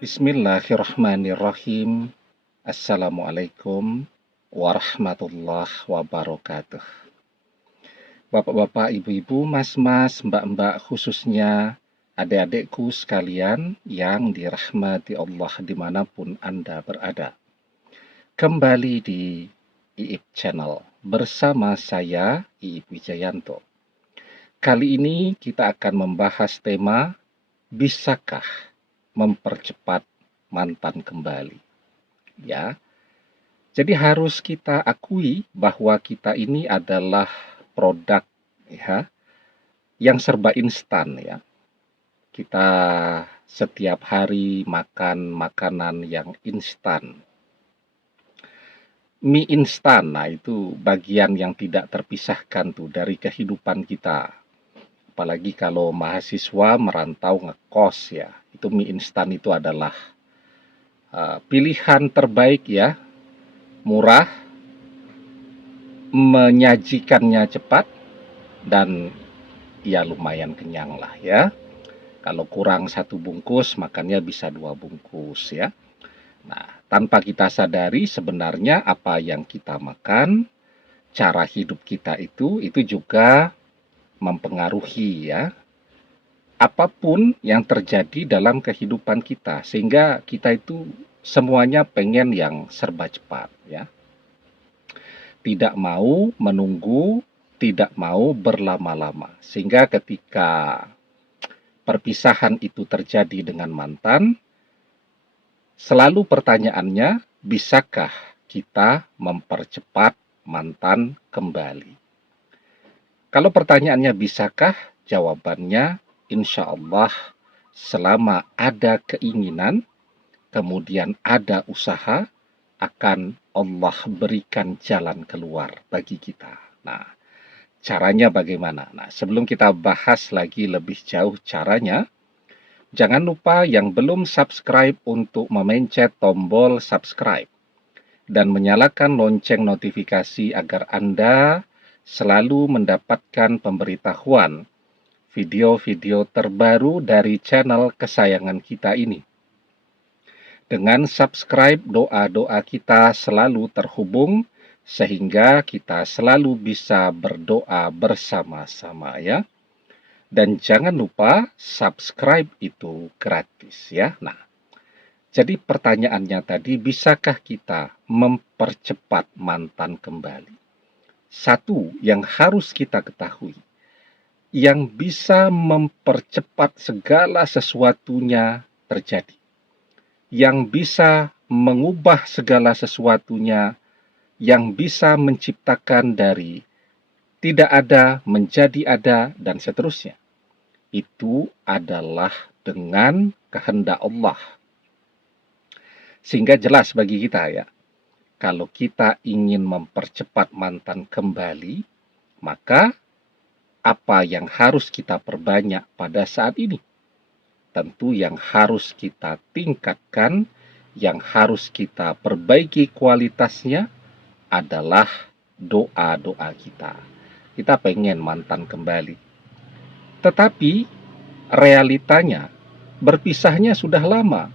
Bismillahirrahmanirrahim. Assalamualaikum warahmatullahi wabarakatuh. Bapak-bapak, ibu-ibu, mas-mas, mbak-mbak, khususnya adik-adikku sekalian yang dirahmati Allah dimanapun Anda berada. Kembali di IIP Channel bersama saya, IIP Wijayanto. Kali ini kita akan membahas tema, bisakah mempercepat mantan kembali? Ya, jadi harus kita akui bahwa kita ini adalah produk ya yang serba instan ya. Kita setiap hari makan makanan yang instan. Mie instan, nah itu bagian yang tidak terpisahkan tuh dari kehidupan kita. Apalagi kalau mahasiswa merantau ngekos ya, itu mie instan itu adalah pilihan terbaik ya, murah, menyajikannya cepat, dan ya lumayan kenyang lah ya. Kalau kurang satu bungkus, makannya bisa 2 bungkus ya. Nah, tanpa kita sadari sebenarnya apa yang kita makan, cara hidup kita itu juga mempengaruhi ya apapun yang terjadi dalam kehidupan kita, sehingga kita itu semuanya pengen yang serba cepat ya. Tidak mau menunggu, tidak mau berlama-lama, sehingga ketika perpisahan itu terjadi dengan mantan, selalu pertanyaannya, bisakah kita mempercepat mantan kembali? Kalau pertanyaannya bisakah, jawabannya insya Allah selama ada keinginan, kemudian ada usaha, akan Allah berikan jalan keluar bagi kita. Nah, caranya bagaimana? Nah, sebelum kita bahas lagi lebih jauh caranya, jangan lupa yang belum subscribe untuk memencet tombol subscribe dan menyalakan lonceng notifikasi agar Anda selalu mendapatkan pemberitahuan video-video terbaru dari channel kesayangan kita ini. Dengan subscribe, doa-doa kita selalu terhubung sehingga kita selalu bisa berdoa bersama-sama ya. Dan jangan lupa subscribe itu gratis ya. Nah, jadi pertanyaannya tadi, bisakah kita mempercepat mantan kembali? Satu yang harus kita ketahui, yang bisa mempercepat segala sesuatunya terjadi, yang bisa mengubah segala sesuatunya, yang bisa menciptakan dari tidak ada menjadi ada dan seterusnya, itu adalah dengan kehendak Allah. Sehingga jelas bagi kita ya, kalau kita ingin mempercepat mantan kembali, maka apa yang harus kita perbanyak pada saat ini? Tentu yang harus kita tingkatkan, yang harus kita perbaiki kualitasnya adalah doa-doa kita. Kita pengen mantan kembali. Tetapi realitanya berpisahnya sudah lama.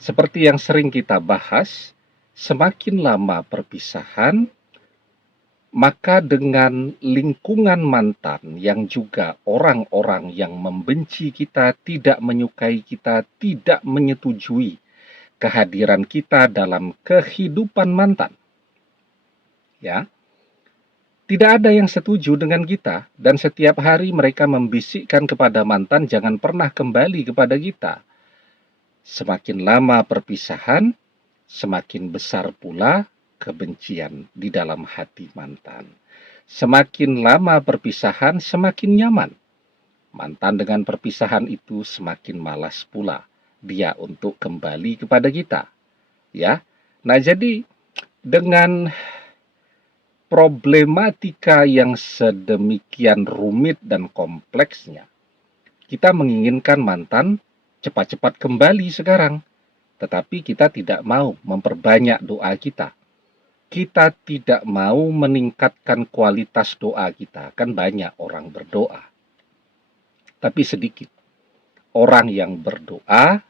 Seperti yang sering kita bahas, semakin lama perpisahan, maka dengan lingkungan mantan yang juga orang-orang yang membenci kita, tidak menyukai kita, tidak menyetujui kehadiran kita dalam kehidupan mantan. Ya. Tidak ada yang setuju dengan kita, dan setiap hari mereka membisikkan kepada mantan jangan pernah kembali kepada kita. Semakin lama perpisahan, semakin besar pula kebencian di dalam hati mantan. Semakin lama perpisahan, semakin nyaman. Mantan dengan perpisahan itu semakin malas pula dia untuk kembali kepada kita. Ya. Nah, jadi dengan problematika yang sedemikian rumit dan kompleksnya, kita menginginkan mantan cepat-cepat kembali sekarang. Tetapi kita tidak mau memperbanyak doa kita. Kita tidak mau meningkatkan kualitas doa kita. Kan banyak orang berdoa, tapi sedikit orang yang berdoa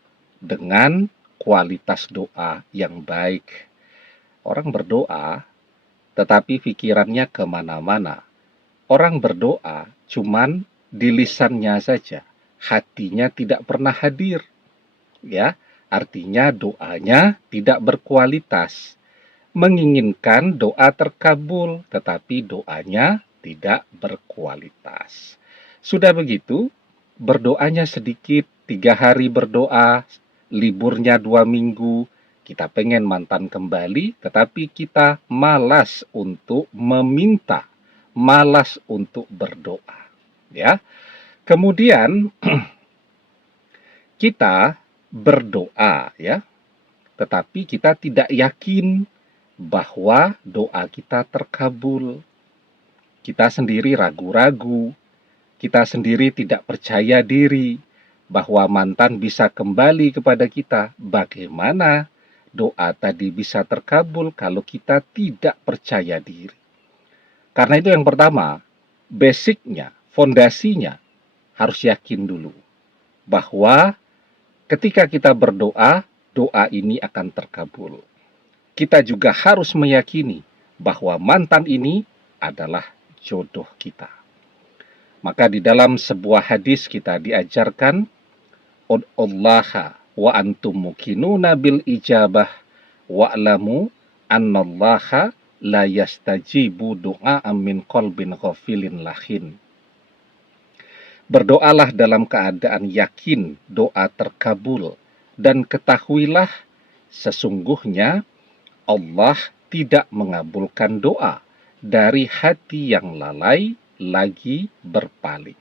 dengan kualitas doa yang baik. Orang berdoa, tetapi pikirannya kemana-mana. Orang berdoa cuman di lisannya saja, hatinya tidak pernah hadir. Ya, artinya doanya tidak berkualitas. Menginginkan doa terkabul, tetapi doanya tidak berkualitas. Sudah begitu, berdoanya sedikit, 3 hari berdoa, liburnya 2 minggu, kita pengen mantan kembali, tetapi kita malas untuk meminta, malas untuk berdoa. Ya, kemudian kita berdoa, ya, tetapi kita tidak yakin bahwa doa kita terkabul. Kita sendiri ragu-ragu, kita sendiri tidak percaya diri bahwa mantan bisa kembali kepada kita. Bagaimana doa tadi bisa terkabul kalau kita tidak percaya diri? Karena itu yang pertama, basicnya, fondasinya harus yakin dulu bahwa ketika kita berdoa, doa ini akan terkabul. Kita juga harus meyakini bahwa mantan ini adalah jodoh kita. Maka di dalam sebuah hadis kita diajarkan, ud'ullaha wa antum muqinuna bil ijabah wa'lamu annallaha la yastajibu du'a'an min qalbin ghafilin lahin. Berdoalah dalam keadaan yakin doa terkabul, dan ketahuilah sesungguhnya Allah tidak mengabulkan doa dari hati yang lalai lagi berpaling.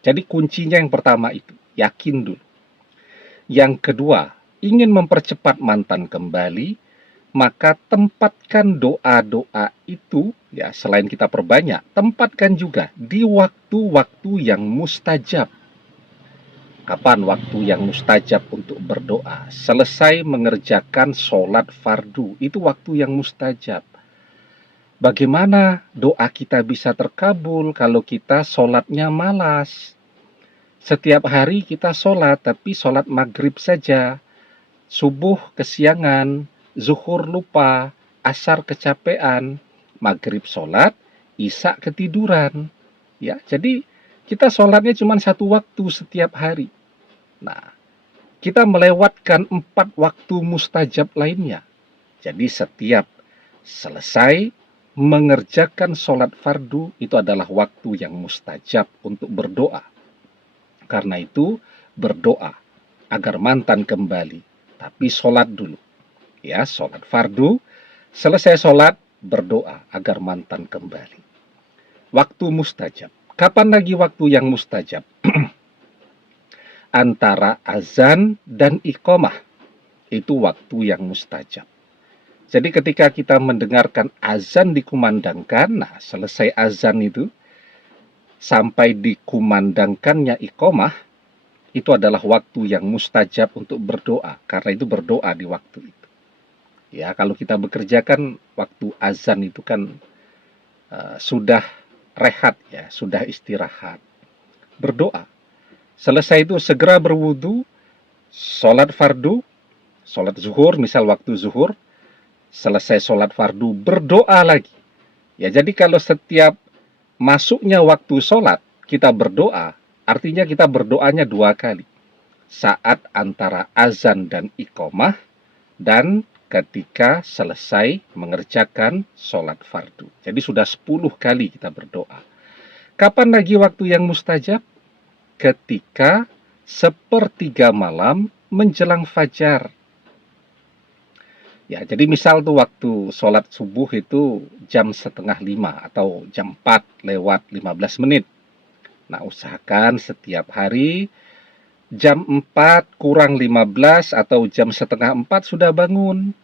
Jadi kuncinya yang pertama itu, yakin dulu. Yang kedua, ingin mempercepat mantan kembali, maka tempatkan doa-doa itu, ya, selain kita perbanyak, tempatkan juga di waktu-waktu yang mustajab. Kapan waktu yang mustajab untuk berdoa? Selesai mengerjakan sholat fardu, itu waktu yang mustajab. Bagaimana doa kita bisa terkabul kalau kita sholatnya malas? Setiap hari kita sholat, tapi sholat maghrib saja. Subuh kesiangan, zuhur lupa, asar kecapean, maghrib sholat, isya ketiduran. Ya, jadi kita sholatnya cuma satu waktu setiap hari. Nah, kita melewatkan 4 waktu mustajab lainnya. Jadi setiap selesai mengerjakan sholat fardu, itu adalah waktu yang mustajab untuk berdoa. Karena itu, berdoa agar mantan kembali. Tapi sholat dulu. Ya, sholat fardu, selesai sholat, berdoa agar mantan kembali. Waktu mustajab. Kapan lagi waktu yang mustajab? Antara azan dan iqamah. Itu waktu yang mustajab. Jadi ketika kita mendengarkan azan dikumandangkan, nah selesai azan itu, sampai dikumandangkannya iqamah, itu adalah waktu yang mustajab untuk berdoa. Karena itu berdoa di waktu itu. Ya, kalau kita bekerja kan waktu azan itu kan sudah rehat, ya, sudah istirahat. Berdoa. Selesai itu segera berwudu, sholat fardu, sholat zuhur, misal waktu zuhur, selesai sholat fardu, berdoa lagi. Ya, jadi kalau setiap masuknya waktu sholat, kita berdoa, artinya kita berdoanya 2 kali. Saat antara azan dan iqamah, dan ketika selesai mengerjakan sholat fardu. Jadi sudah 10 kali kita berdoa. Kapan lagi waktu yang mustajab? Ketika 1/3 malam menjelang fajar. Ya, jadi misal tuh waktu sholat subuh itu jam 4:30 atau jam 4:15. Nah, usahakan setiap hari jam 4:15 atau jam 3:30 sudah bangun.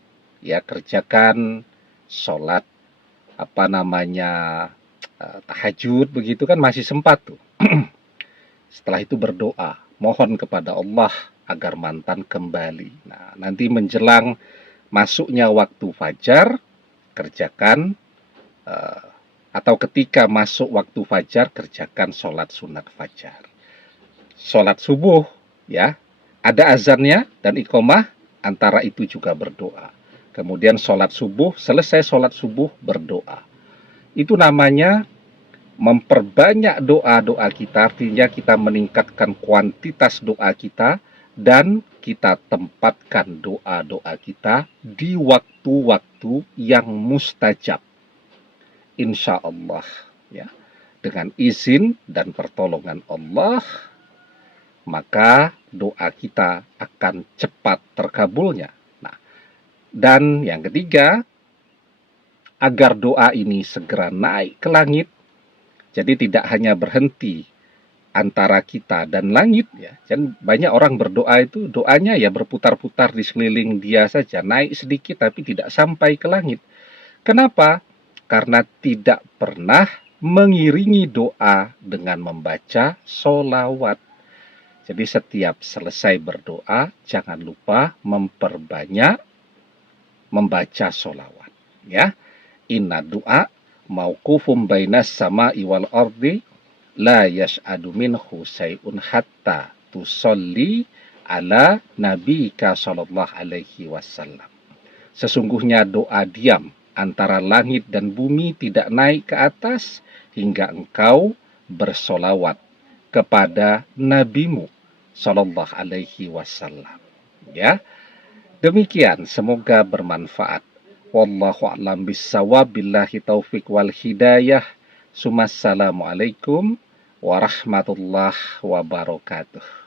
Ya, kerjakan sholat tahajud, begitu kan masih sempat tuh. Setelah itu berdoa, mohon kepada Allah agar mantan kembali. Nah, nanti menjelang masuknya waktu fajar, kerjakan atau ketika masuk waktu fajar, kerjakan sholat sunat fajar. Sholat subuh, ya, ada azannya dan iqomah, antara itu juga berdoa. Kemudian sholat subuh, selesai sholat subuh berdoa. Itu namanya memperbanyak doa-doa kita, artinya kita meningkatkan kuantitas doa kita, dan kita tempatkan doa-doa kita di waktu-waktu yang mustajab. Insya Allah, ya, dengan izin dan pertolongan Allah, maka doa kita akan cepat terkabulnya. Nah, dan yang ketiga, agar doa ini segera naik ke langit, jadi tidak hanya berhenti antara kita dan langit, ya. Dan banyak orang berdoa itu doanya ya berputar-putar di sekeliling dia saja, naik sedikit tapi tidak sampai ke langit. Kenapa? Karena tidak pernah mengiringi doa dengan membaca sholawat. Jadi setiap selesai berdoa, jangan lupa memperbanyak membaca sholawat. Ya, inna doa mauqufum bainas sama'i wal ardi la yas'adu minhu syai'un hatta tusolli ala nabika sallallahu alaihi wasallam. Sesungguhnya doa diam antara langit dan bumi tidak naik ke atas hingga engkau bersolawat kepada nabimu sallallahu alaihi wasallam. Ya, demikian, semoga bermanfaat. Wallahu a'lam bissawab, billahi taufik wal hidayah. Assalamualaikum warahmatullahi wabarakatuh.